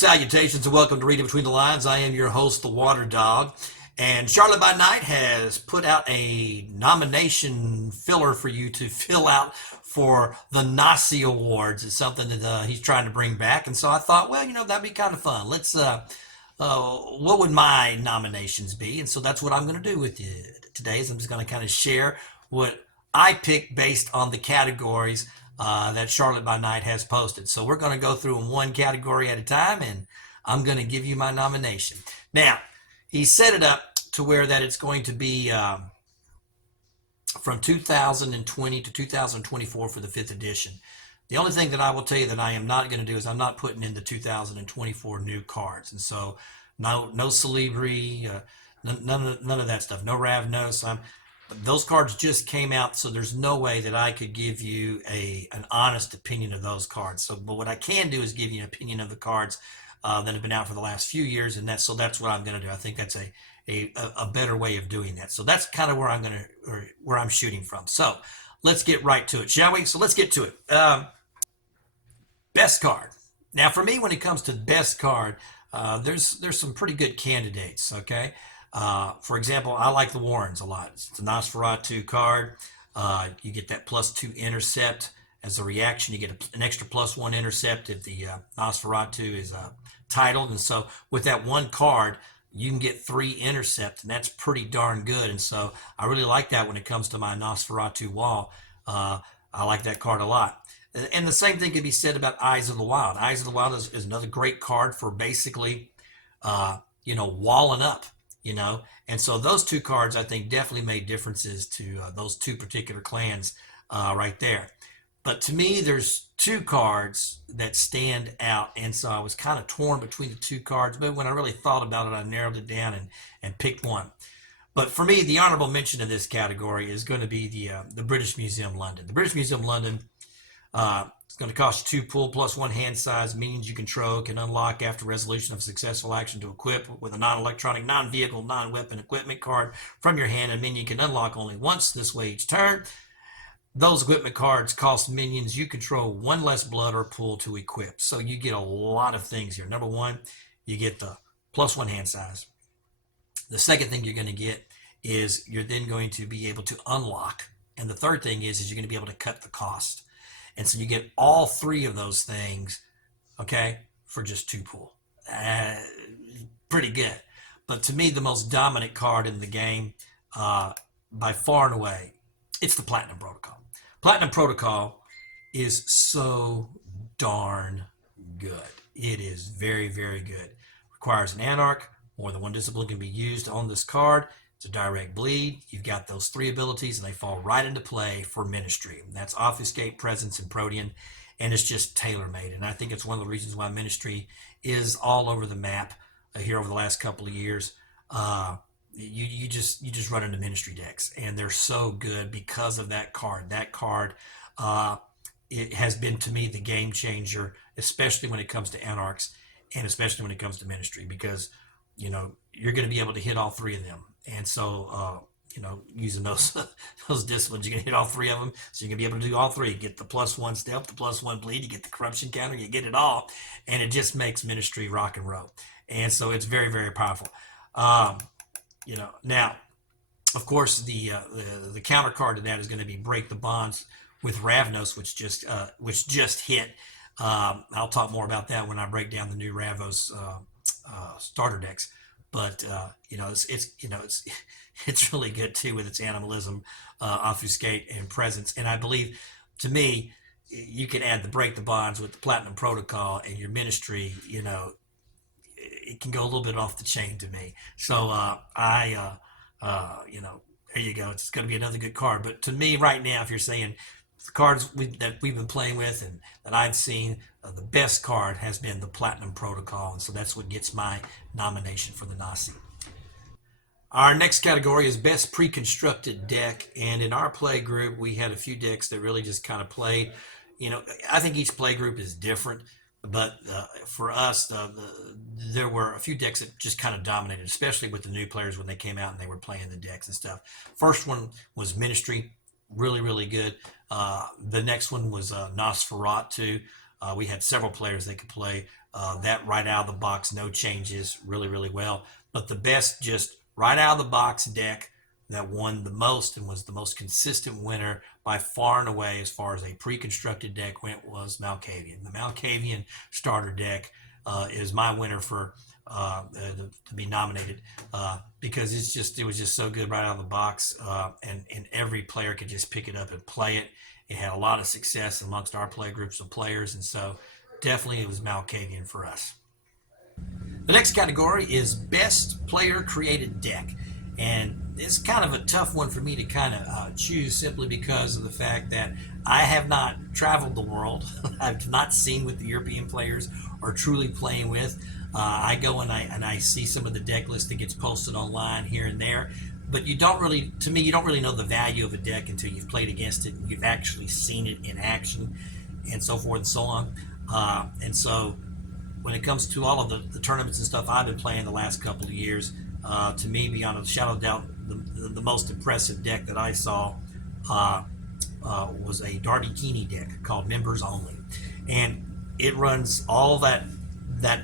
salutations and welcome to Reading Between the Lines. I am your host, the Water Dog, and Charlotte by Night has put out a nomination filler for you to fill out for the Nossie Awards. It's something that he's trying to bring back, and so I thought, well, that'd be kind of fun. What would my nominations be? And so that's what I'm going to do with you today. Is I'm just going to kind of share what I picked based on the categories that Charlotte by Night has posted. So we're going to go through them one category at a time, and I'm going to give you my nomination. Now, he set it up to where that it's going to be from 2020 to 2024 for the 5th edition. The only thing that I will tell you that I am not going to do is I'm not putting in the 2024 new cards. And so no Celebri, none of that stuff. No Ravnos. But those cards just came out, so there's no way that I could give you an honest opinion of those cards. But what I can do is give you an opinion of the cards that have been out for the last few years, and that's what I'm going to do. I think that's a better way of doing that. So that's kind of where I'm shooting from. So let's get right to it, shall we? So let's get to it. Best card. Now, for me, when it comes to best card, there's some pretty good candidates. Okay. For example, I like the Warrens a lot. It's a Nosferatu card. You get that +2 intercept as a reaction. You get an extra +1 intercept if the Nosferatu is titled. And so with that one card, you can get 3 intercept, and that's pretty darn good. And so I really like that when it comes to my Nosferatu wall. I like that card a lot. And the same thing can be said about Eyes of the Wild. Eyes of the Wild is another great card for basically, walling up. And so those 2 cards I think definitely made differences to those 2 particular clans right there. But to me, there's 2 cards that stand out, and so I was kind of torn between the 2 cards, but when I really thought about it, I narrowed it down and picked one. But for me, the honorable mention in this category is going to be the British Museum London. The British Museum London, it's going to cost you 2 pull +1 hand size. Minions you control can unlock after resolution of a successful action to equip with a non-electronic, non-vehicle, non-weapon equipment card from your hand. A minion can unlock only once this way each turn. Those equipment cards cost minions you control 1 less blood or pull to equip. So you get a lot of things here. Number 1, you get the +1 hand size. The second thing you're going to get is you're then going to be able to unlock. And the third thing is you're going to be able to cut the cost. And so you get all 3 of those things, okay, for just 2 pull. Pretty good. But to me, the most dominant card in the game, by far and away, it's the Platinum Protocol. Platinum Protocol is so darn good. It is very, very good. Requires an Anarch. More than 1 discipline can be used on this card. It's a direct bleed. You've got those 3 abilities, and they fall right into play for Ministry. And that's Obfuscate, Presence, and Protean, and it's just tailor-made. And I think it's one of the reasons why Ministry is all over the map here over the last couple of years. You just run into Ministry decks, and they're so good because of that card. That card, it has been to me the game changer, especially when it comes to Anarchs, and especially when it comes to Ministry, because you're going to be able to hit all 3 of them. And so, using those disciplines, you're going to hit all 3 of them. So you're going to be able to do all 3. Get the +1 step, the +1 bleed, you get the corruption counter, you get it all. And it just makes Ministry rock and roll. And so it's very, very powerful. Now, of course, the counter card to that is going to be Break the Bonds with Ravnos, which just hit. I'll talk more about that when I break down the new Ravnos starter decks. But it's really good too with its animalism, Obfuscate, and Presence. And I believe, to me, you can add the Break the Bonds with the Platinum Protocol, and your Ministry, it can go a little bit off the chain to me. So there you go. It's going to be another good card. But to me, right now, if you're saying the cards that we've been playing with and that I've seen, the best card has been the Platinum Protocol, and so that's what gets my nomination for the Nossie. Our next category is Best Preconstructed Deck, and in our play group, we had a few decks that really just kind of played. I think each play group is different, but for us, there were a few decks that just kind of dominated, especially with the new players when they came out and they were playing the decks and stuff. First one was Ministry, really, really good. The next one was Nosferatu. We had several players that could play that right out of the box, no changes, really, really well. But the best, just right out of the box deck that won the most and was the most consistent winner by far and away as far as a pre-constructed deck went was Malkavian. The Malkavian starter deck is my winner for to be nominated because it was just so good right out of the box, and every player could just pick it up and play it. It had a lot of success amongst our play groups of players, and so definitely it was Malkavian for us. The next category is best player created deck, and it's kind of a tough one for me to kind of choose simply because of the fact that I have not traveled the world. I've not seen what the European players are truly playing with. I go and I see some of the deck list that gets posted online here and there, but you don't really, to me, you don't really know the value of a deck until you've played against it and you've actually seen it in action and so forth and so on. And so when it comes to all of the tournaments and stuff I've been playing the last couple of years, to me, beyond a shadow of doubt, the most impressive deck that I saw was a Darby Keeney deck called Members Only. And it runs all that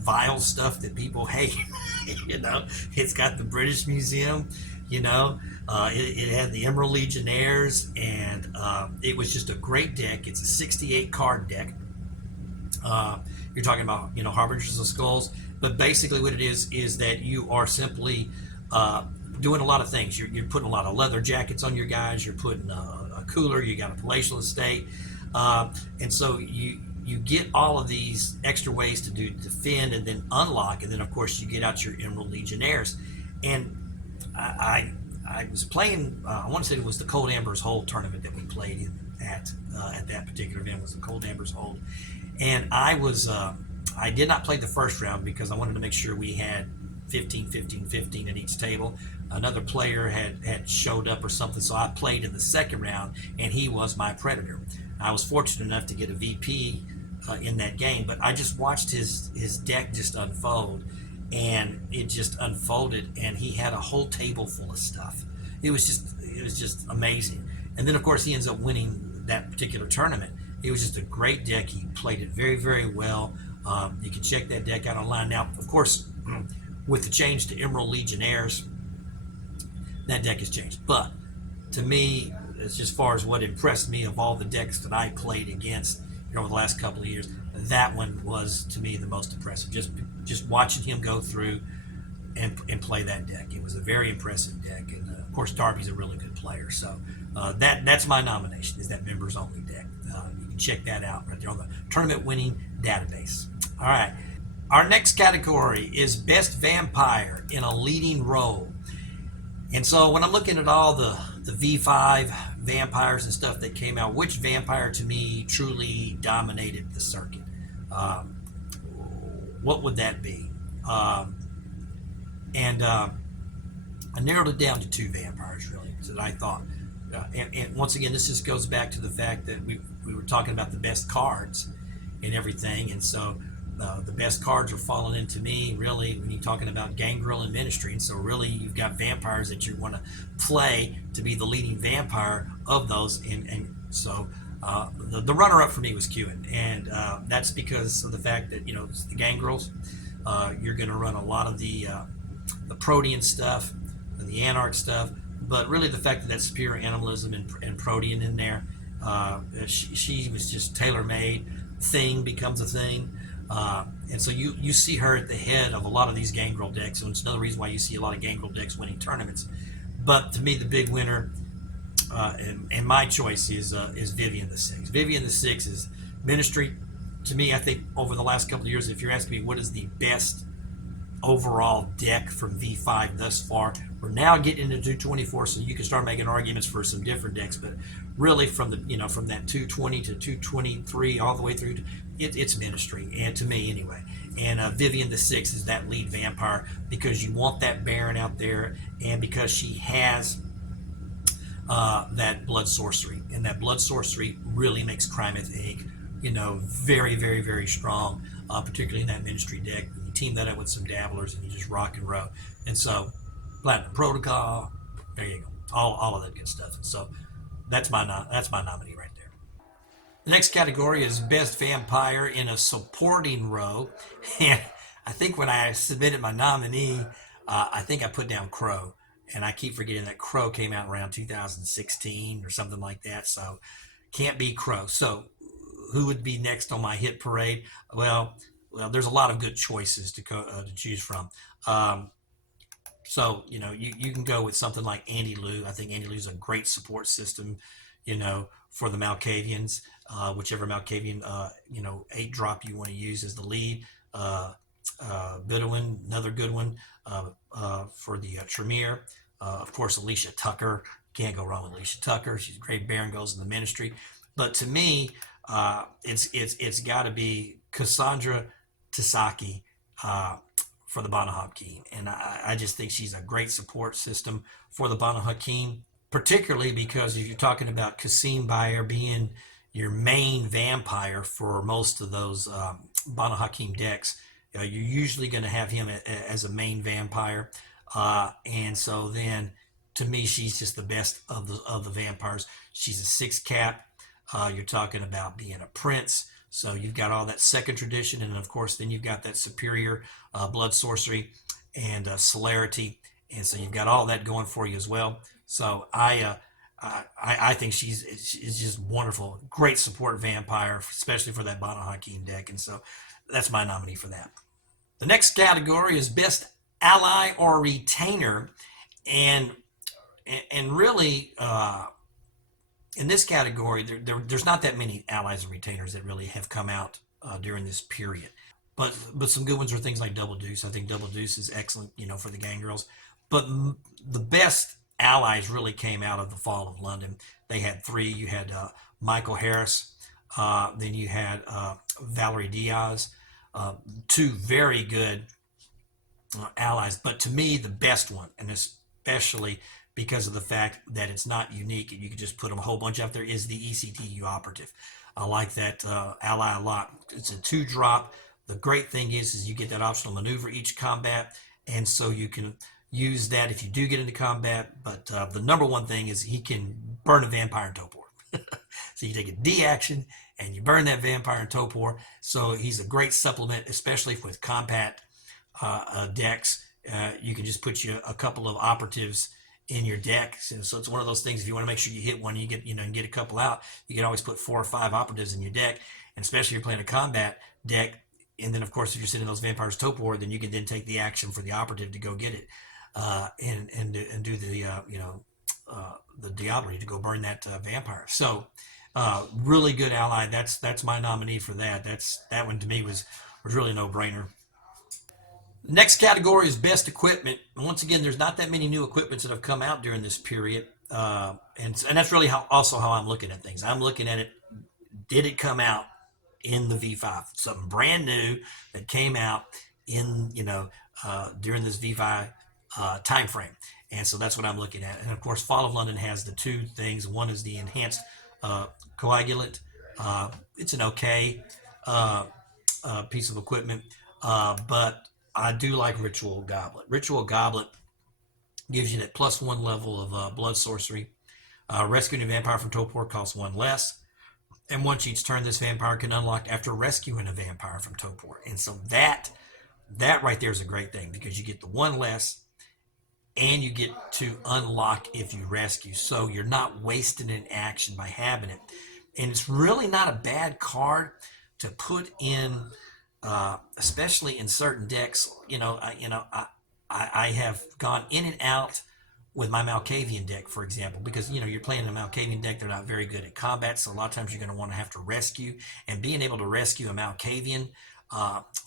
vile stuff that people hate. It's got the British Museum, it had the Emerald Legionnaires, and it was just a great deck. It's a 68 card deck. You're talking about, Harbingers of Skulls, but basically what it is that you are simply doing a lot of things. You're putting a lot of leather jackets on your guys. You're putting a cooler. You got a palatial estate, and so you get all of these extra ways to defend and then unlock, and then of course you get out your Emerald Legionnaires. And I was playing. I want to say it was the Cold Amber's Hold tournament that we played in at that particular event. Was the Cold Amber's Hold, and I did not play the first round because I wanted to make sure we had 15, 15, 15 at each table. Another player had showed up or something, so I played in the second round, and he was my predator. I was fortunate enough to get a VP in that game, but I just watched his deck just unfold, and it just unfolded, and he had a whole table full of stuff. It was just amazing. And then of course he ends up winning that particular tournament. It was just a great deck. He played it very, very well. You can check that deck out online. Now, of course, with the change to Emerald Legionnaires, that deck has changed. But to me, it's just as far as what impressed me of all the decks that I played against over the last couple of years, that one was to me the most impressive. Just watching him go through and play that deck, it was a very impressive deck. And of course, Darby's a really good player. So that's my nomination, is that Members Only deck. You can check that out right there on the tournament winning database. All right. Our next category is Best Vampire in a Leading Role. And so when I'm looking at all the V5 vampires and stuff that came out, which vampire to me truly dominated the circuit? What would that be? And I narrowed it down to two vampires, really, that I thought. And once again, this just goes back to the fact that we were talking about the best cards and everything. And so the best cards are falling into me, really, when you're talking about Gangrel and Ministry. And so really you've got vampires that you want to play to be the leading vampire of those. And so the runner-up for me was Qin. And that's because of the fact that, it's the Gangrels. You're going to run a lot of the Protean stuff, the Anarch stuff, but really the fact that that's superior animalism and Protean in there, she was just tailor-made. Thing becomes a thing. And so you see her at the head of a lot of these Gangrel decks, and it's another reason why you see a lot of Gangrel decks winning tournaments. But to me, the big winner, and my choice is Vivian the Six. Vivian the Six is Ministry. To me, I think over the last couple of years, if you're asking me what is the best overall deck from V5 thus far, we're now getting into 224, so you can start making arguments for some different decks. But really, from from that 220 to 223 all the way through to it's Ministry, and to me anyway. And Vivian the Six is that lead vampire because you want that Baron out there, and because she has that blood sorcery, and that blood sorcery really makes Crymeth Inc. Very, very, very strong, particularly in that Ministry deck. You team that up with some dabblers, and you just rock and roll. And so, Platinum Protocol, there you go, all of that good stuff. And so that's my nominee right there. The next category is Best Vampire in a Supporting Role. And I think when I submitted my nominee, I think I put down Crow. And I keep forgetting that Crow came out around 2016 or something like that. So can't be Crow. So who would be next on my hit parade? Well, there's a lot of good choices to choose from. So, you can go with something like Andy Liu. I think Andy Liu's a great support system, for the Malkavians, whichever Malkavian, 8-drop you want to use as the lead. Bidwin, another good one for the Tremere. Of course, Alicia Tucker. Can't go wrong with Alicia Tucker. She's a great Baron goes in the ministry. But to me, it's got to be Cassandra Tasaki for the Banu Hakim. And I just think she's a great support system for the Banu Hakim, particularly because if you're talking about Kasim Bayer being your main vampire for most of those Banu Hakim decks, you're usually going to have him as a main vampire. And so then, to me, she's just the best of the vampires. She's a 6-cap. You're talking about being a prince. So you've got all that second tradition, and of course, then you've got that superior blood sorcery and celerity, and so you've got all that going for you as well. So I think she's just wonderful, great support vampire, especially for that Banu Hakim deck, and so that's my nominee for that. The next category is Best Ally or Retainer, and really. In this category, there's not that many allies and retainers that really have come out during this period. But some good ones are things like Double Deuce. I think Double Deuce is excellent, for the gang girls. But the best allies really came out of the Fall of London. They had 3. You had Michael Harris. Then you had Valerie Diaz. 2 very good allies. But to me, the best one, and especially because of the fact that it's not unique and you can just put a whole bunch out there, is the ECTU operative. I like that ally a lot. It's a 2-drop. The great thing is you get that optional maneuver each combat, and so you can use that if you do get into combat. But the number one thing is he can burn a vampire in Topor. So you take a D action and you burn that vampire in Topor. So he's a great supplement, especially with combat decks. You can just put you a couple of operatives in your deck. So it's one of those things, if you want to make sure you hit one, you get, and get a couple out, you can always put 4 or 5 operatives in your deck. And especially if you're playing a combat deck. And then of course, if you're sitting those vampires Topor, then you can then take the action for the operative to go get it, and do the, the Diablo to go burn that vampire. So really good ally. That's my nominee for that. That one to me was really no brainer. The next category is Best Equipment. And once again, there's not that many new equipments that have come out during this period. And that's really also how I'm looking at things. I'm looking at it, did it come out in the V5? Something brand new that came out in, during this V5 time frame. And so that's what I'm looking at. And of course, Fall of London has the 2 things. One is the enhanced coagulant. It's an okay piece of equipment, but I do like Ritual Goblet. Ritual Goblet gives you that +1 level of blood sorcery. Rescuing a vampire from Topor costs 1 less. And once each turn, this vampire can unlock after rescuing a vampire from Topor. And so that right there is a great thing, because you get the 1 less and you get to unlock if you rescue. So you're not wasting an action by having it. And it's really not a bad card to put in, especially in certain decks. I have gone in and out with my Malkavian deck, for example, because you're playing a Malkavian deck. They're not very good at combat, so a lot of times you're going to want to have to rescue. And being able to rescue a Malkavian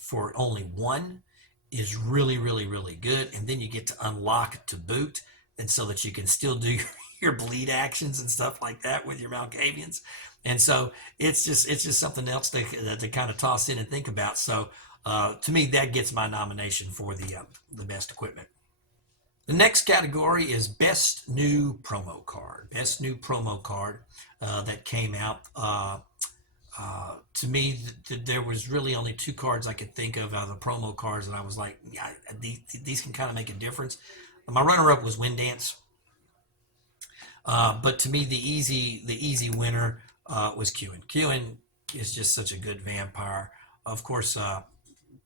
for only 1 is really, really, really good. And then you get to unlock to boot, and so that you can still do your bleed actions and stuff like that with your Malkavians. And so it's just something else to kind of toss in and think about. So to me, that gets my nomination for the best equipment. The next category is Best New Promo Card. Best New Promo Card that came out. To me, there was really only 2 cards I could think of out of the promo cards, and I was like, yeah, these can kind of make a difference. My runner-up was Wind Dance. But to me, the easy winner was Kewin. Kewin is just such a good vampire. Of course,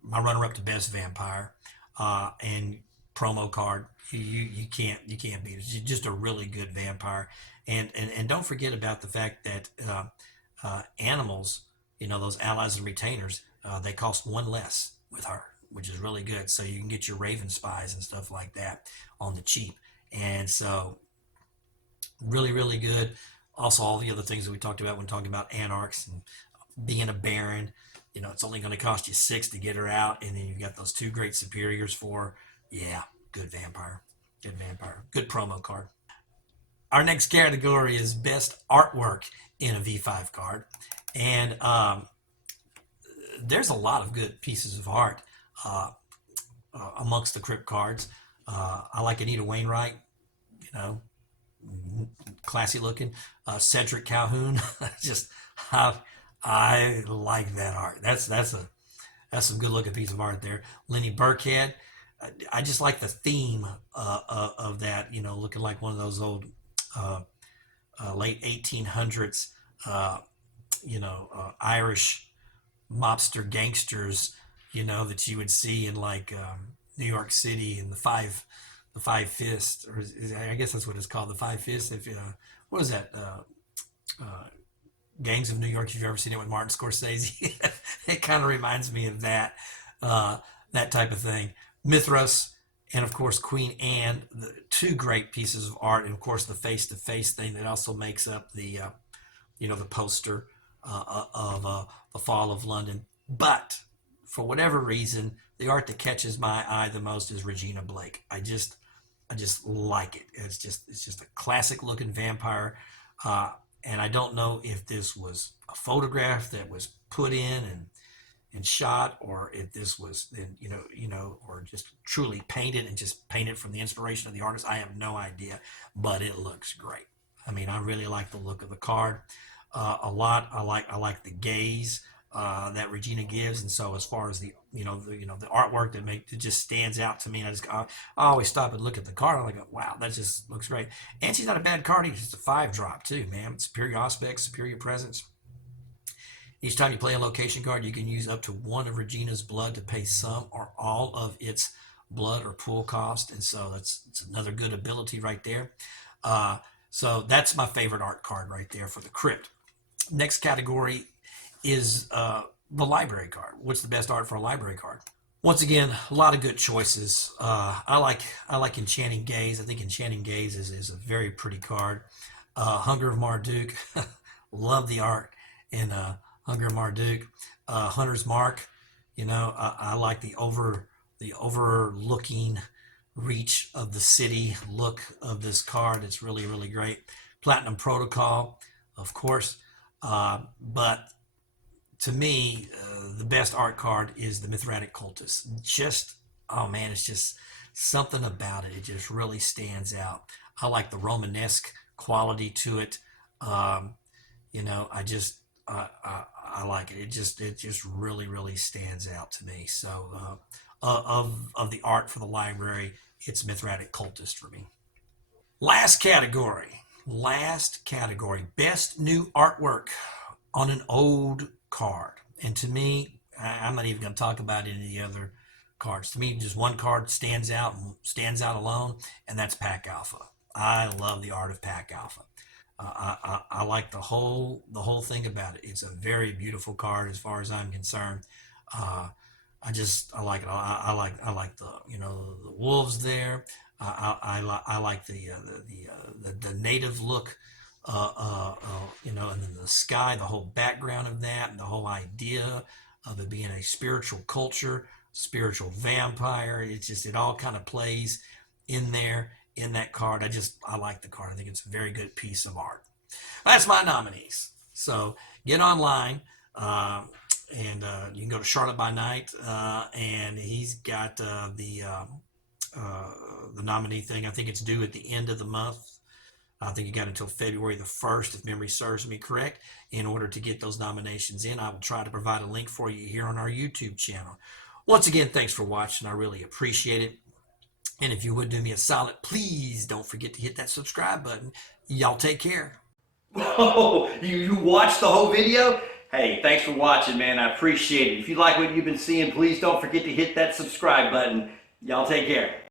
my runner-up to best vampire, and promo card. You can't beat it. He's just a really good vampire, and don't forget about the fact that animals, those allies and retainers, they cost one less with her, which is really good. So you can get your Raven spies and stuff like that on the cheap, and so really really good. Also, all the other things that we talked about when talking about anarchs and being a baron. It's only going to cost you 6 to get her out, and then you've got those 2 great superiors for her. Yeah, good vampire. Good vampire. Good promo card. Our next category is best artwork in a V5 card. And there's a lot of good pieces of art amongst the Crypt cards. I like Anita Wainwright, you know, classy looking. Cedric Calhoun, just I like that art. That's some good looking piece of art there. Lenny Burkhead, I just like the theme of that. Looking like one of those old uh, late 1800s, Irish mobster gangsters, that you would see in like New York City in the Five Fists, or I guess that's what it's called, the Five Fists. If what is that? Uh, Gangs of New York. If you've ever seen it with Martin Scorsese, it kind of reminds me of that type of thing. Mithras, and of course Queen Anne, the 2 great pieces of art, and of course the face-to-face thing that also makes up the poster of the Fall of London. But for whatever reason, the art that catches my eye the most is Regina Blake. I just like it. It's just a classic looking vampire. And I don't know if this was a photograph that was put in and shot, or if this was or just truly painted and just painted from the inspiration of the artist. I have no idea, but it looks great. I mean, I really like the look of the card a lot. I like the gaze that Regina gives, and so as far as the artwork it just stands out to me. And I always stop and look at the card. I'm like, wow, that just looks great. And she's not a bad card. It's just a 5-drop too, man. Superior aspect, superior presence. Each time you play a location card, you can use up to 1 of Regina's blood to pay some or all of its blood or pool cost, and so it's another good ability right there. So that's my favorite art card right there for the Crypt. Next category is the library card. What's the best art for a library card? Once again, a lot of good choices. I like Enchanting Gaze. I think Enchanting Gaze is a very pretty card. Hunger of Marduk, love the art in Hunger of Marduk. Hunter's Mark, I like the overlooking reach of the city look of this card. It's really really great. Platinum Protocol, of course, but to me, the best art card is the Mithratic Cultist. Oh man, it's just something about it. It just really stands out. I like the Romanesque quality to it. I like it. It just really really stands out to me. So of the art for the library, it's Mithratic Cultist for me. Last category. Last category. Best new artwork on an old card. And to me, I'm not even going to talk about any of the other cards. To me, just one card stands out alone, and that's Pack Alpha. I love the art of Pack Alpha. I like the whole thing about it. It's a very beautiful card as far as I'm concerned. Uh, I like it. I like the wolves there. I like the native look, and then the sky, the whole background of that, and the whole idea of it being a spiritual culture, spiritual vampire. It all kind of plays in there in that card. I like the card. I think it's a very good piece of art. That's my nominees. So get online. And you can go to Charlotte by Night, and he's got the nominee thing. I think it's due at the end of the month. I think you got until February the 1st, if memory serves me correct, in order to get those nominations in. I will try to provide a link for you here on our YouTube channel. Once again, thanks for watching. I really appreciate it. And if you would do me a solid, please don't forget to hit that subscribe button. Y'all take care. Oh, you watched the whole video? Hey, thanks for watching, man. I appreciate it. If you like what you've been seeing, please don't forget to hit that subscribe button. Y'all take care.